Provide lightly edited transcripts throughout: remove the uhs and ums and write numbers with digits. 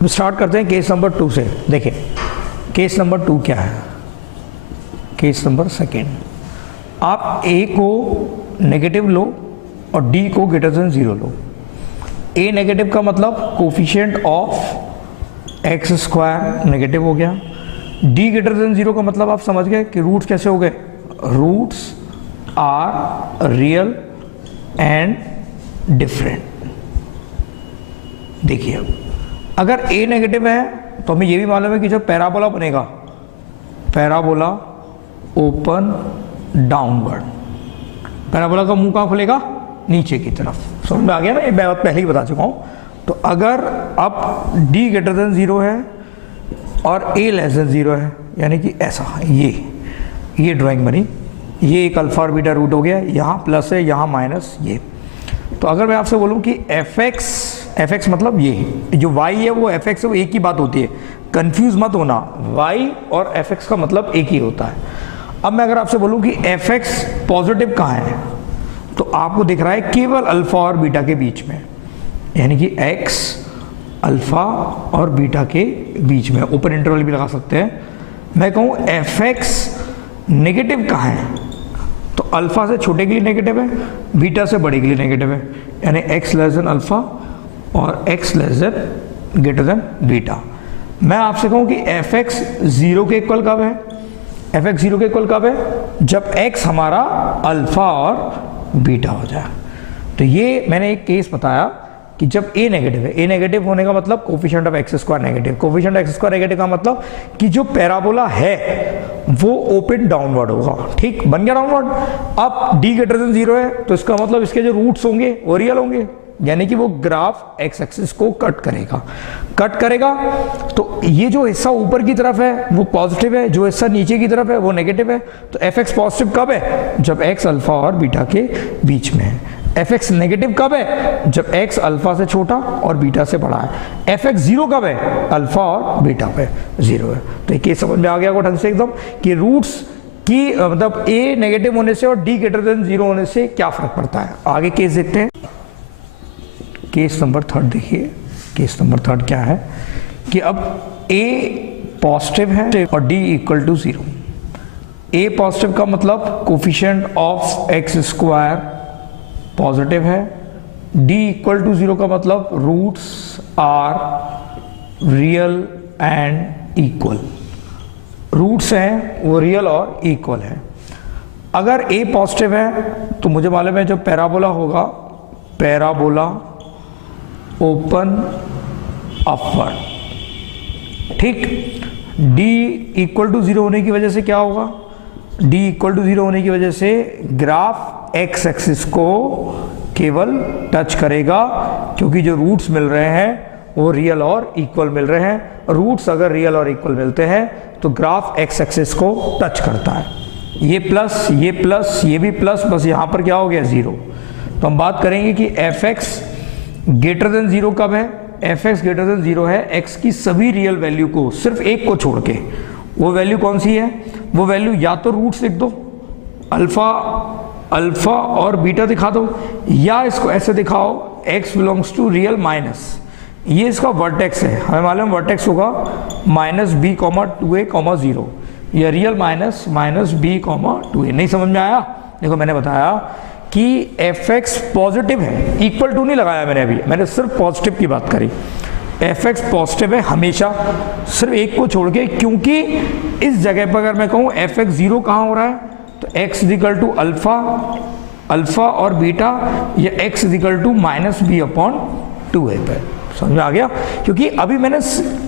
Start करते हैं case number 2 से। देखिए केस नंबर 2 क्या है, केस नंबर सेकेंड। आप a को नेगेटिव लो और d को greater than 0 low. a negative का मतलब coefficient of x square negative हो गया। d ग्रेटर देन 0 का मतलब आप समझ गए कि रूट्स कैसे हो गए, roots are real and different. देखिए अगर a नेगेटिव है तो हमें ये भी मालूम है कि जब पैराबोला बनेगा, पैराबोला ओपन डाउनवर्ड, पैराबोला का मुंह कहाँ खुलेगा, नीचे की तरफ। समझ में आ गया ना, ये मैं पहले ही बता चुका हूँ। तो अगर अब d ग्रेटर देन 0 है और a लेस देन 0 है, यानी कि ऐसा ये ड्राइंग बनी, ये एक अल्फा और बीटा रूट हो गया, यहाँ प्लस है यहाँ माइनस ये। तो अगर मैं आपसे बोलूँ कि एफ एक्स मतलब ये जो y है वो एफ एक्स, वो एक ही बात होती है, कंफ्यूज मत होना, y और एफ एक्स का मतलब एक ही होता है। अब मैं अगर आपसे बोलूँ कि एफ एक्स पॉजिटिव कहाँ है, तो आपको दिख रहा है केवल अल्फा और बीटा के बीच में, यानी कि x अल्फा और बीटा के बीच में, ओपन इंटरवल भी लगा सकते हैं। मैं कहूँ एफ एक्स नेगेटिव कहाँ है, तो अल्फा से छोटे के लिए नेगेटिव है, बीटा से बड़े के लिए नेगेटिव है, यानी x लेस देन अल्फा और x less than greater than beta. मैं आपसे कहूँ कि एफ एक्स 0 के इक्वल कब है, एफ एक्स 0 के इक्वल कब है, जब x हमारा अल्फा और बीटा हो जाए। तो ये मैंने एक केस बताया कि जब a नेगेटिव है, a नेगेटिव होने का मतलब coefficient of x square negative, coefficient of x square negative का मतलब कि जो पैराबोला है वो ओपन डाउनवर्ड होगा। ठीक, बन गया डाउनवर्ड। अब d ग्रेटर देन 0 है तो इसका मतलब इसके जो रूट्स होंगे वो रियल होंगे, यानी कि वो ग्राफ एक्स एक्सिस को कट करेगा। तो ये जो हिस्सा ऊपर की तरफ है वो पॉजिटिव है, जो हिस्सा नीचे की तरफ है वो नेगेटिव है। तो एफ एक्स पॉजिटिव कब है, जब x अल्फा और बीटा के बीच में है। एफ एक्स नेगेटिव कब है, जब x अल्फा से छोटा और बीटा से बड़ा है। एफ एक्स 0 कब है, अल्फा और बीटा पे 0 है। तो ये केस समझ में आ गया ढंग से एकदम कि रूट्स की मतलब a नेगेटिव होने से और d ग्रेटर देन 0 होने से क्या फर्क पड़ता है। आगे केस देखते हैं। केस नंबर 3 देखिए, केस नंबर 3 क्या है कि अब a पॉजिटिव है और d equal to 0। a positive का मतलब coefficient of x square positive है, d इक्वल टू 0 का मतलब roots are real and equal, roots हैं वो रियल और इक्वल है। अगर a पॉजिटिव है तो मुझे मालूम है जो पैराबोला होगा, पैराबोला ओपन अपवर्ड। ठीक, d इक्वल टू 0 होने की वजह से क्या होगा, d इक्वल टू 0 होने की वजह से ग्राफ एक्स एक्सिस को केवल टच करेगा, क्योंकि जो रूट्स मिल रहे हैं वो रियल और इक्वल मिल रहे हैं। रूट्स अगर रियल और इक्वल मिलते हैं तो ग्राफ एक्स एक्सिस को टच करता है। ये प्लस ये भी प्लस, बस यहाँ पर क्या हो गया 0। तो हम बात करेंगे कि एफ एक्स ग्रेटर देन 0 कब है, एफ एक्स ग्रेटर देन 0 है x की सभी रियल वैल्यू को, सिर्फ एक को छोड़ के। वो वैल्यू कौन सी है, वो वैल्यू या तो रूट्स लिख दो, अल्फा और बीटा दिखा दो, या इसको ऐसे दिखाओ x belongs to real minus, ये इसका वर्टेक्स है, हमें मालूम वर्टेक्स होगा -b, 2a, 0, या रियल -b, 2a। नहीं समझ में आया, देखो मैंने बताया कि एफ एक्स पॉजिटिव है, इक्वल टू नहीं लगाया मैंने अभी, मैंने सिर्फ पॉजिटिव की बात करी। एफ एक्स पॉजिटिव है हमेशा, सिर्फ एक को छोड़ के, क्योंकि इस जगह पर अगर मैं कहूँ एफ एक्स 0 कहाँ हो रहा है, तो x इक्वल टू अल्फा और बीटा, या x इक्वल टू -b/2a पे। समझ में आ गया, क्योंकि अभी मैंने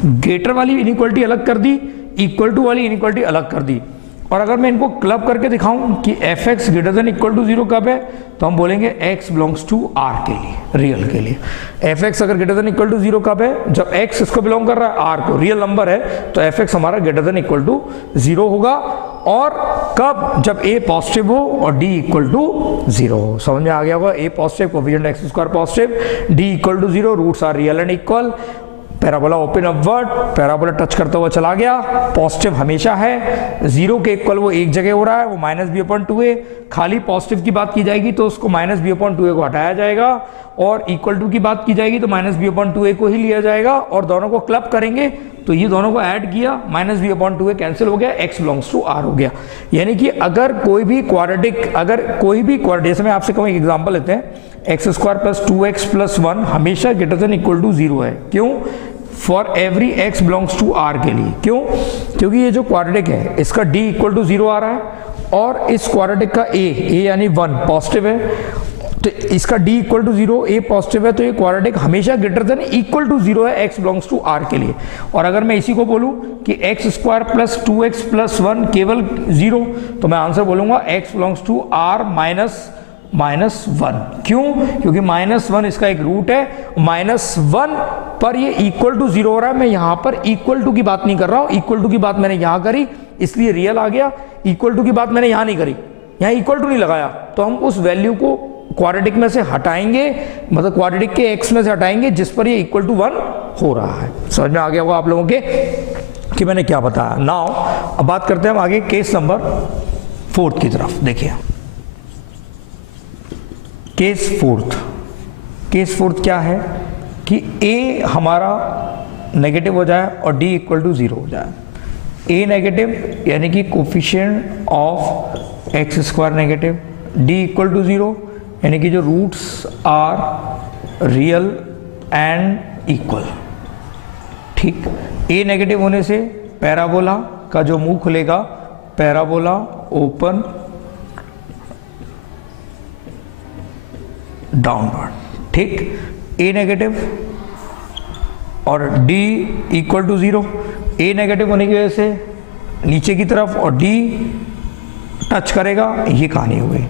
ग्रेटर वाली इनइक्वालिटी अलग कर दी, इक्वल टू वाली इनइक्वालिटी अलग कर दी। और अगर मैं इनको क्लब करके दिखाऊं कि f x greater than equal to 0 कब है, तो हम बोलेंगे x बिलोंग्स टू r के लिए, रियल के लिए। एफ एक्स अगर ग्रेटर देन इक्वल टू 0 कब है, जब x इसको बिलोंग कर रहा है r को, रियल नंबर है, तो एफ एक्स हमारा ग्रेटर देन इक्वल टू 0 होगा। और कब, जब a पॉजिटिव हो और d इक्वल टू 0 हो। समझ में आ गया होगा, a positive, coefficient x square positive, d equal to 0, roots are real and equal, parabola open upward, parabola touch करता हुआ चला गया, पॉजिटिव हमेशा है, जीरो के इक्वल वो एक जगह हो रहा है, वो माइनस बी अपॉन टू ए, खाली पॉजिटिव की बात की जाएगी तो उसको माइनस बी अपॉन टू ए को हटाया जाएगा, और इक्वल टू की बात की जाएगी तो माइनस बी अपॉन टू ए को ही लिया जाएगा, और दोनों को क्लब करेंगे तो ये दोनों को ऐड किया, माइनस बी अपॉन टू ए कैंसिल हो गया, एक्स बिलोंग्स टू आर हो गया। यानी कि अगर कोई भी क्वाड्रेटिक, जैसे मैं आपसे कहूँ एक एग्जांपल लेते हैं, x square plus two x plus one हमेशा greater than equal to zero है। क्यों? For every x belongs to R के लिए। क्यों? क्योंकि ये जो क्वाड्रेटिक है इसका डी इक्वल टू जीरो आ रहा है, और इस क्वाड्रेटिक का ए यानी वन पॉजिटिव है, तो इसका d equal to zero, a positive है, तो ये क्वाड्रेटिक हमेशा greater than equal to zero है x बिलोंग्स टू r के लिए। और अगर मैं इसी को बोलूं कि x square plus two x plus one केवल जीरो, तो मैं आंसर बोलूंगा x belongs to r minus one. क्यों? क्योंकि माइनस वन इसका एक रूट है, माइनस वन पर ये इक्वल टू जीरो हो रहा है। मैं यहां पर इक्वल टू की बात नहीं कर रहा हूं, इक्वल टू की बात मैंने यहां करी इसलिए रियल आ गया, इक्वल टू की बात मैंने यहां नहीं करी, यहां इक्वल टू नहीं लगाया, तो हम उस वैल्यू को क्वाड्रेटिक में से हटाएंगे, मतलब क्वाड्रेटिक के x में से हटाएंगे जिस पर ये इक्वल टू वन हो रहा है। समझ में आ गया होगा आप लोगों के कि मैंने क्या बताया। नाउ अब बात करते हैं हम आगे केस नंबर 4 की तरफ। देखिए केस फोर्थ क्या है कि a हमारा नेगेटिव हो जाए और d इक्वल टू जीरो हो जाए। a नेगेटिव यानी कि coefficient of x square negative, d equal to zero यानी कि जो roots are real and equal. ठीक, a नेगेटिव होने से पैराबोला का जो मुंह खुलेगा, पैराबोला ओपन डाउनवर्ड। ठीक, a नेगेटिव और d equal to zero, a negative होने की वजह से नीचे की तरफ और d टच करेगा, ये कहानी हो गई।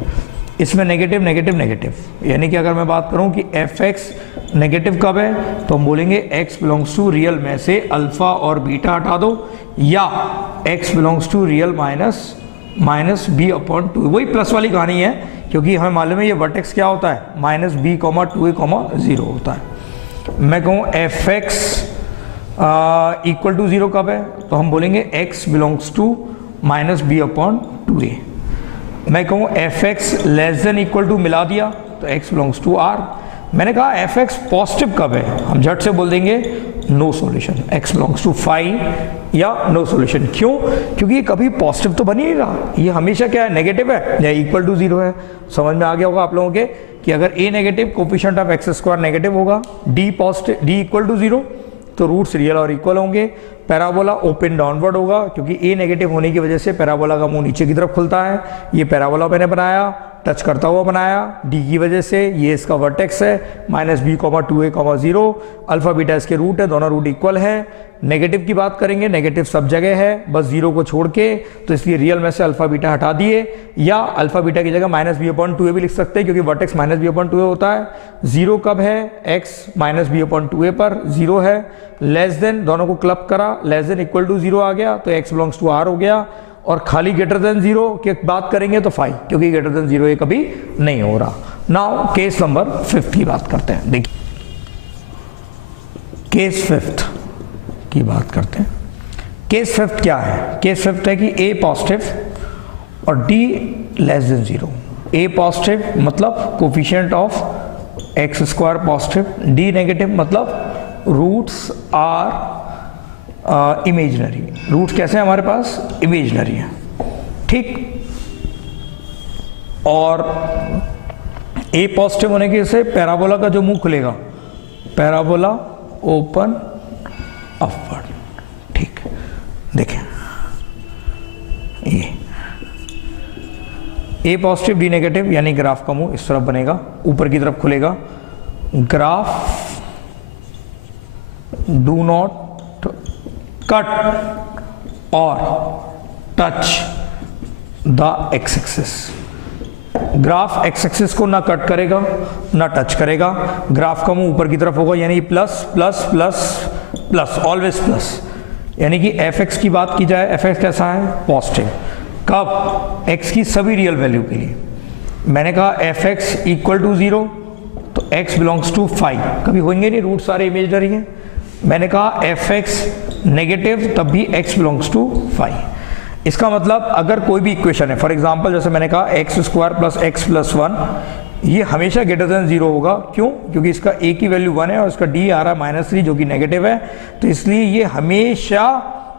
इसमें नेगेटिव नेगेटिव नेगेटिव, यानी कि अगर मैं बात करूं कि fx नेगेटिव कब है तो हम बोलेंगे x बिलोंग्स टू रियल में से अल्फा और बीटा हटा दो, या x belongs to real minus b upon two. वही प्लस वाली कहानी है, क्योंकि हमें मालूम है ये वर्टेक्स क्या होता है, माइनस बी कॉमा टू ए कॉमा जीरो होता है। मैं कहूँ fx इक्वल टू जीरो कब है तो हम बोलेंगे x belongs to minus b upon two a. मैं कहूँ fx less than equal to मिला दिया तो x बिलोंग्स टू r। मैंने कहा fx पॉजिटिव कब है, हम झट से बोल देंगे no solution, x belongs to 5 या नो सॉल्यूशन। क्यों? क्योंकि ये कभी पॉजिटिव तो बन ही नहीं रहा, ये हमेशा क्या है, नेगेटिव है या इक्वल टू जीरो है। समझ में आ गया होगा आप लोगों के कि अगर a negative, coefficient of x square negative होगा, d positive, d equal to zero, तो रूट्स रियल और इक्वल होंगे। पैराबोला ओपन डाउनवर्ड होगा क्योंकि a नेगेटिव होने की वजह से पैराबोला का मुंह नीचे की तरफ खुलता है। ये पैराबोला मैंने बनाया, टच करता हुआ बनाया, d की वजह से, ये इसका वर्टेक्स है, माइनस बी कॉमा टू ए कॉमा जीरो, अल्फा बीटा इसके रूट है, दोनों रूट इक्वल है। नेगेटिव की बात करेंगे, नेगेटिव सब जगह है बस जीरो को छोड़ के, तो इसलिए रियल में से अल्फा बीटा हटा दिए, या अल्फा बीटा की जगह minus b upon two a भी लिख सकते हैं क्योंकि vertex minus b upon two a होता है। जीरो कब है, x minus b upon two a पर जीरो है। लेस देन, दोनों को क्लब करा, less than equal to zero आ गया तो x बिलोंग्स टू r हो गया। और खाली ग्रेटर देन जीरो की बात करेंगे तो 5, क्योंकि ग्रेटर देन जीरो ये कभी नहीं हो रहा। नाउ केस नंबर 5 की बात करते हैं। देखिए केस 5 की बात करते हैं। केस 5 क्या है? केस 5 है कि a पॉजिटिव और d less than zero. a positive मतलब coefficient of x square positive, d negative मतलब रूट्स आर इमेजनरी। रूट्स कैसे हैं हमारे पास? इमेजनरी है। ठीक, और a पॉजिटिव होने की वजह से पैराबोला का जो मुंह खुलेगा, पैराबोला ओपन अपवर्ड। ठीक, देखें ये a पॉजिटिव d नेगेटिव यानी ग्राफ का मुंह इस तरफ बनेगा, ऊपर की तरफ खुलेगा। ग्राफ डू नॉट कट और touch the x axis. Graph x axis को ना कट करेगा ना टच करेगा, ग्राफ का मुंह ऊपर की तरफ होगा, यानी plus plus plus plus, always plus. यानी कि एफ एक्स की बात की जाए, एफ एक्स कैसा है? पॉजिटिव। कब? एक्स की सभी रियल वैल्यू के लिए। मैंने कहा f x equal to zero तो एक्स बिलोंग्स टू 5, कभी होंगे नहीं, रूट सारे इमेजनरी हैं। मैंने कहा एफ एक्स नेगेटिव तब भी x बिलोंग्स टू फाई। इसका मतलब अगर कोई भी इक्वेशन है, फॉर एग्जांपल जैसे मैंने कहा x square plus x plus 1, ये हमेशा ग्रेटर देन 0 होगा। क्यों? क्योंकि इसका a की वैल्यू 1 है और इसका d आ रहा है -3 जो कि नेगेटिव है, तो इसलिए ये हमेशा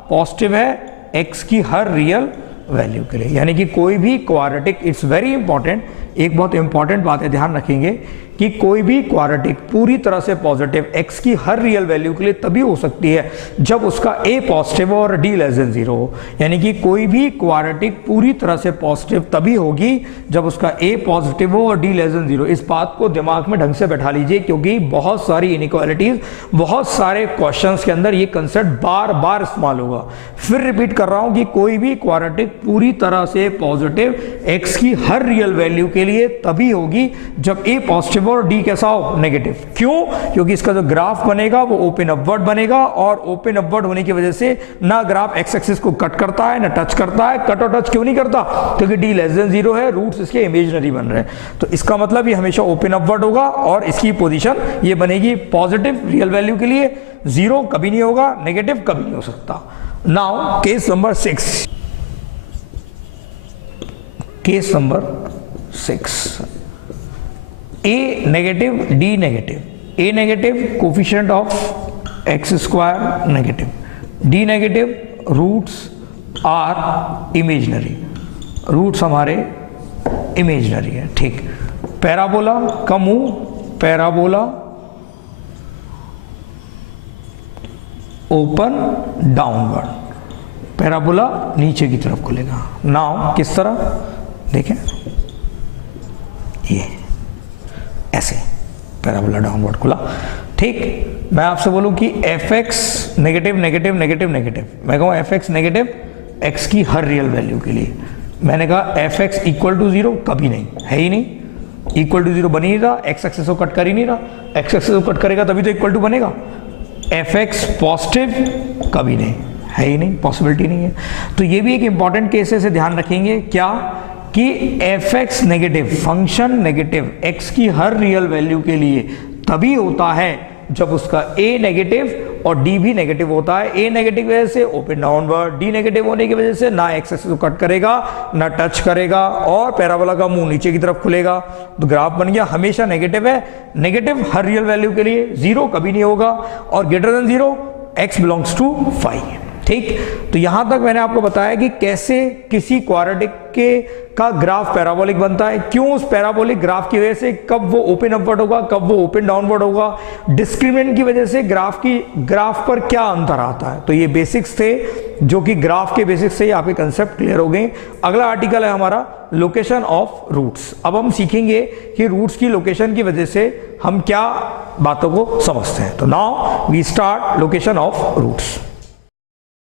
पॉजिटिव है x की हर रियल वैल्यू के लिए। यानी कि कोई भी क्वाड्रेटिक, इट्स वेरी इंपॉर्टेंट, एक बहुत इंपॉर्टेंट बात है, ध्यान रखेंगे कि कोई भी क्वाड्रेटिक पूरी तरह से पॉजिटिव x की हर रियल वैल्यू के लिए तभी हो सकती है जब उसका a पॉजिटिव हो और d लेस देन 0 हो। यानी कि कोई भी क्वाड्रेटिक पूरी तरह से पॉजिटिव तभी होगी जब उसका a पॉजिटिव हो और d लेस देन 0। इस बात को दिमाग में ढंग से बैठा लीजिए, क्योंकि बहुत सारी इनइक्वालिटीज, बहुत सारे क्वेश्चंस के अंदर ये कंसेप्ट बार बार इस्तेमाल होगा। फिर रिपीट कर रहा हूं कि कोई भी क्वाड्रेटिक पूरी तरह से पॉजिटिव x की हर रियल वैल्यू के लिए तभी होगी जब a पॉजिटिव और d कैसा हो? नेगेटिव। क्यों? क्योंकि इसका जो ग्राफ बनेगा वो ओपन अपवर्ड बनेगा, और ओपन अपवर्ड होने की वजह से ना ग्राफ एक्स एक्सिस को कट करता है ना टच करता है। कट और टच क्यों नहीं करता? क्योंकि d लेस देन 0 है, रूट्स इसके इमेजिनरी बन रहे हैं। तो इसका मतलब ये हमेशा ओपन अपवर्ड होगा और इसकी पोजीशन ये बनेगी पॉजिटिव रियल वैल्यू के लिए। 0 कभी नहीं होगा, नेगेटिव कभी नहीं हो सकता। Now case number 6, case number 6, a negative d negative, a negative coefficient of x square negative, d negative, roots are imaginary, roots हमारे इमेजिनरी है। ठीक, पैराबोला का मुंह, पैराबोला ओपन डाउनवर्ड, पैराबोला नीचे की तरफ खुलेगा। नाउ किस तरह देखें, ये ऐसे पैराबोला डाउनवर्ड खुला। ठीक, मैं आपसे बोलूं कि f x negative negative negative negative, मैं कहूँ एफ एक्स नेगेटिव एक्स की हर रियल वैल्यू के लिए। मैंने कहा एफ एक्स इक्वल टू 0 कभी नहीं, है ही नहीं, इक्वल टू 0 बन ही नहीं रहा, एक्स एक्सिस को कट कर ही नहीं रहा, एक्स एक्सिस को कट करेगा तभी तो इक्वल टू बनेगा। एफ एक्स पॉजिटिव कभी नहीं, है ही नहीं, पॉसिबिलिटी नहीं है। तो ये भी एक इंपॉर्टेंट केस है, इसे ध्यान रखेंगे क्या कि f x negative, function negative x की हर रियल वैल्यू के लिए तभी होता है जब उसका a नेगेटिव और d भी नेगेटिव होता है। a नेगेटिव की वजह से ओपन डाउनवर्ड, d नेगेटिव होने की वजह से ना एक्स एक्सिस को कट करेगा ना टच करेगा, और पैराबोला का मुंह नीचे की तरफ खुलेगा। तो ग्राफ बन गया, हमेशा नेगेटिव है, नेगेटिव हर रियल वैल्यू के लिए, 0 कभी नहीं होगा, और greater than 0 x belongs to phi. ठीक, तो यहां तक मैंने आपको बताया कि कैसे किसी क्वाड्रेटिक के का ग्राफ पैराबोलिक बनता है, क्यों उस पैराबोलिक ग्राफ की वजह से कब वो ओपन अपवर्ड होगा, कब वो ओपन डाउनवर्ड होगा, डिस्क्रिमिनेंट की वजह से ग्राफ पर क्या अंतर आता है। तो ये बेसिक्स थे जो कि ग्राफ के बेसिक्स से आपके कंसेप्ट क्लियर हो गए। अगला आर्टिकल है हमारा लोकेशन ऑफ रूट्स। अब हम सीखेंगे कि रूट्स की लोकेशन की वजह से हम क्या बातों को समझते हैं। तो now we start location of roots.